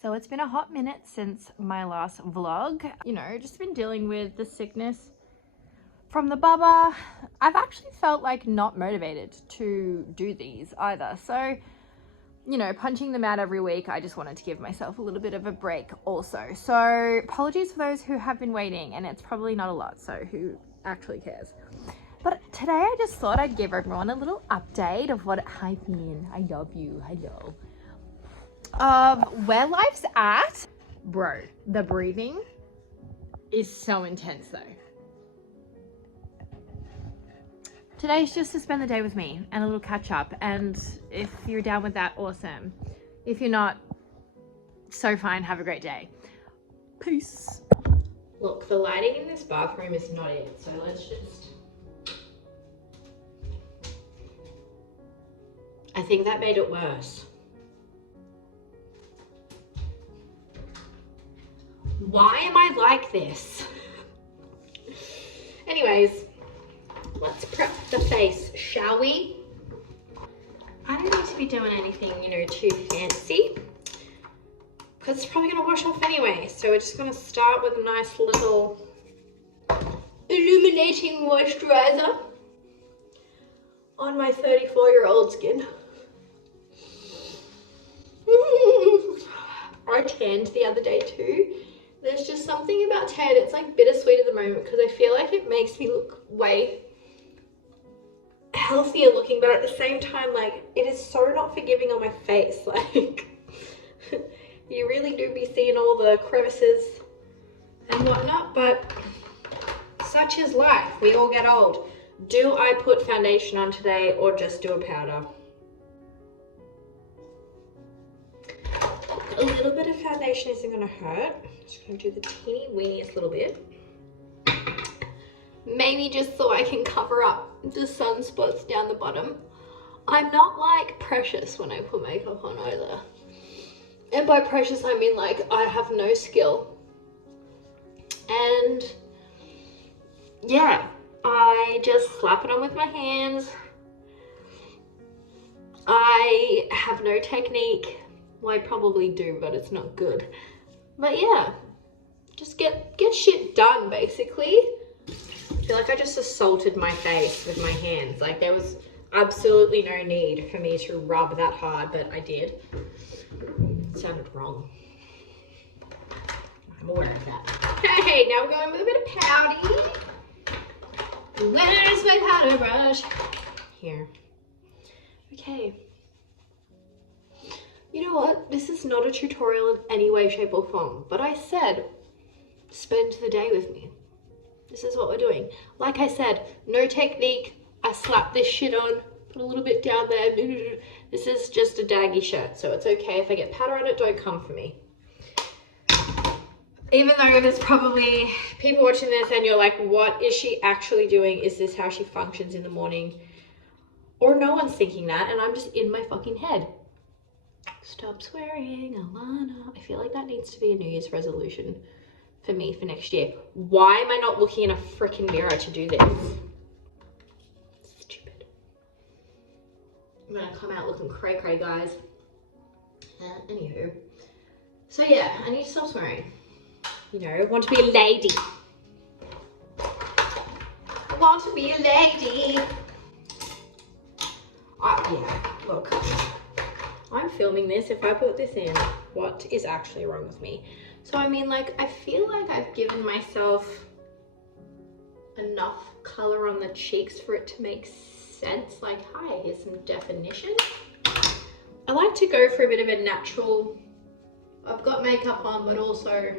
So it's been a hot minute since my last vlog. You know, just been dealing with the sickness from the bubba. I've actually felt like not motivated to do these either. So, you know, punching them out every week, I just wanted to give myself a little bit of a break also. So apologies for those who have been waiting, and it's probably not a lot, so who actually cares? But today I just thought I'd give everyone a little update of what I've been. I love you. Hello. Where life's at. Bro, the breathing is so intense though. Today's just to spend the day with me and a little catch up, and if you're down with that, awesome. If you're not, so fine, have a great day. Peace. Look, the lighting in this bathroom is not it, so let's just... I think that made it worse. Why am I like this? Anyways, let's prep the face, shall we? I don't need to be doing anything, you know, too fancy, because it's probably gonna wash off anyway. So we're just gonna start with a nice little illuminating moisturizer on my 34-year-old skin. I tanned the other day too. There's just something about tan, it's like bittersweet at the moment, because I feel like it makes me look way healthier looking, but at the same time, like, it is so not forgiving on my face. Like, you really do be seeing all the crevices and whatnot, but such is life. We all get old. Do I put foundation on today or just do a powder? A little bit of foundation isn't going to hurt. Just going to do the teeny weeniest little bit. Maybe just so I can cover up the sunspots down the bottom. I'm not like precious when I put makeup on either. And by precious I mean like I have no skill. And yeah, I just slap it on with my hands. I have no technique. Well, I probably do, but it's not good. But yeah, just get shit done, basically. I feel like I just assaulted my face with my hands. Like, there was absolutely no need for me to rub that hard, but I did. It sounded wrong. I'm aware of that. Okay, now we're going with a bit of powder. Where's my powder brush? Here. Okay. You know what? This is not a tutorial in any way, shape or form, but I said, spend the day with me. This is what we're doing. Like I said, no technique. I slap this shit on, put a little bit down there. This is just a daggy shirt, so it's okay if I get powder on it, don't come for me. Even though there's probably people watching this and you're like, what is she actually doing? Is this how she functions in the morning? Or no one's thinking that, and I'm just in my fucking head. Stop swearing, Alana. I feel like that needs to be a New Year's resolution for me for next year. Why am I not looking in a freaking mirror to do this? Stupid. I'm gonna come out looking cray-cray, guys. Anywho. So yeah, I need to stop swearing. You know, I want to be a lady. I want to be a lady. Yeah, look. I'm filming this. If I put this in, what is actually wrong with me? So I mean, like, I feel like I've given myself enough color on the cheeks for it to make sense. Like, hi, here's some definition. I like to go for a bit of a natural, I've got makeup on, but also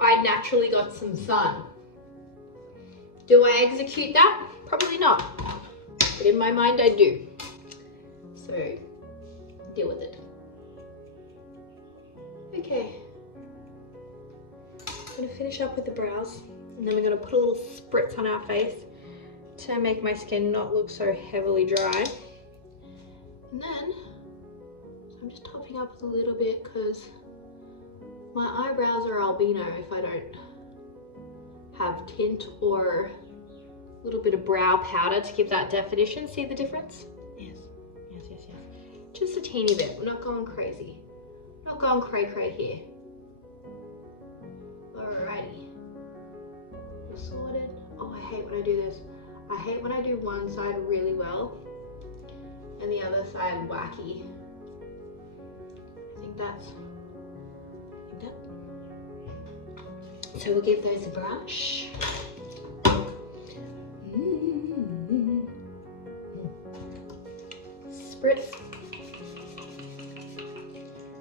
I naturally got some sun. Do I execute that? Probably not. But in my mind, I do. So, deal with it. Okay. I'm gonna finish up with the brows, and then we're gonna put a little spritz on our face to make my skin not look so heavily dry. And then, I'm just topping up with a little bit because my eyebrows are albino if I don't have tint or a little bit of brow powder to give that definition. See the difference? Yes. Just a teeny bit. We're not going crazy. Not going cray here. Alrighty. You're sorted. Oh, I hate when I do this. I hate when I do one side really well and the other side wacky. I think that. So we'll give those a brush. Spritz.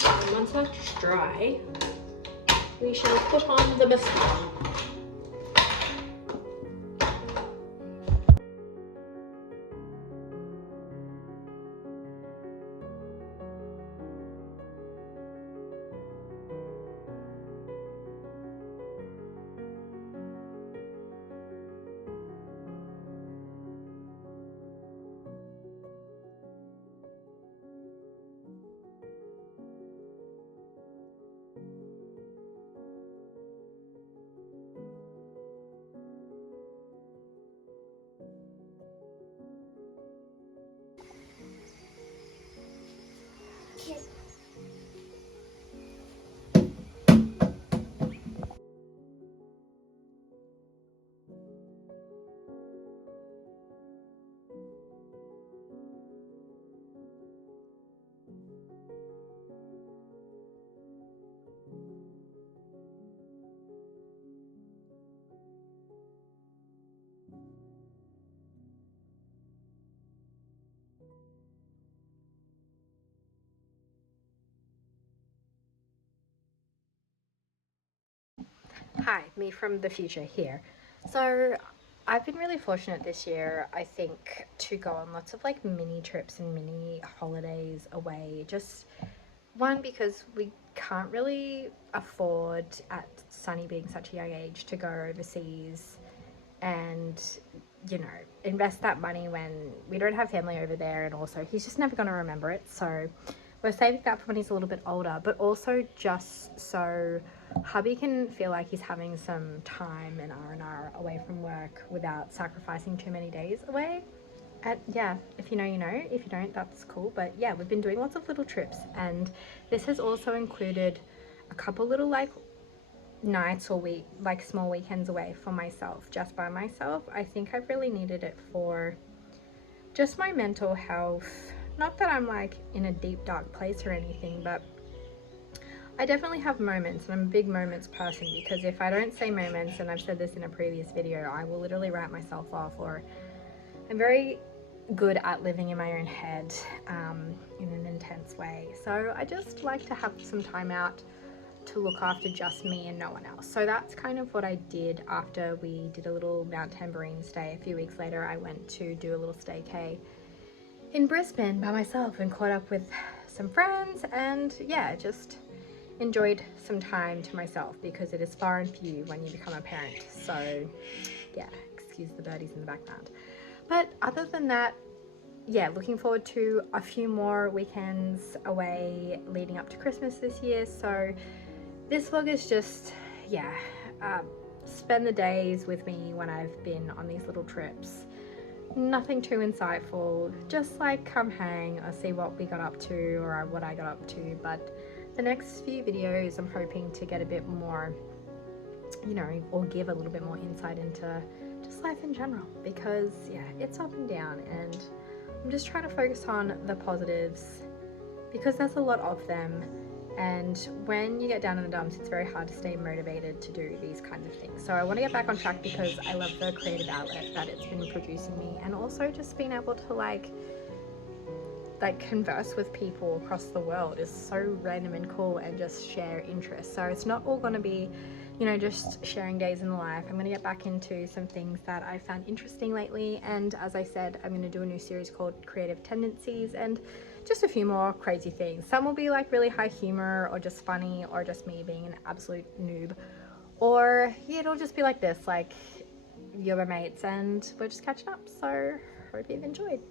And once that's dry, we shall put on the mascara. Hi, me from the future here. So I've been really fortunate this year, I think, to go on lots of like mini trips and mini holidays away. Just one, because we can't really afford, at Sunny being such a young age, to go overseas and, you know, invest that money when we don't have family over there, and also he's just never going to remember it. So we're saving that for when he's a little bit older, but also just so hubby can feel like he's having some time and R&R away from work without sacrificing too many days away. And yeah, if you know, you know. If you don't, that's cool. But yeah, we've been doing lots of little trips, and this has also included a couple little like nights or small weekends away for myself, just by myself. I think I've really needed it for just my mental health. Not that I'm like in a deep dark place or anything, but I definitely have moments, and I'm a big moments person, because if I don't say moments, and I've said this in a previous video, I will literally write myself off. Or I'm very good at living in my own head in an intense way. So I just like to have some time out to look after just me and no one else. So that's kind of what I did after we did a little Mt Tamborine stay. A few weeks later, I went to do a little staycation in Brisbane by myself and caught up with some friends, and yeah, just enjoyed some time to myself, because it is far and few when you become a parent. So yeah, excuse the birdies in the background. But other than that, yeah, looking forward to a few more weekends away leading up to Christmas this year. So this vlog is just, yeah, spend the days with me when I've been on these little trips. Nothing too insightful, just like come hang or see what we got up to, or what I got up to. But the next few videos, I'm hoping to get a bit more, you know, or give a little bit more insight into just life in general, because yeah, it's up and down, and I'm just trying to focus on the positives, because there's a lot of them. And when you get down in the dumps, it's very hard to stay motivated to do these kinds of things. So I want to get back on track, because I love the creative outlet that it's been producing me, and also just being able to like converse with people across the world is so random and cool, and just share interests. So it's not all going to be, you know, just sharing days in the life. I'm going to get back into some things that I found interesting lately, and as I said, I'm going to do a new series called Creative Tendencies, and just a few more crazy things. Some will be like really high humor, or just funny, or just me being an absolute noob, or yeah, it'll just be like this, like you're my mates and we're just catching up. So hope you've enjoyed.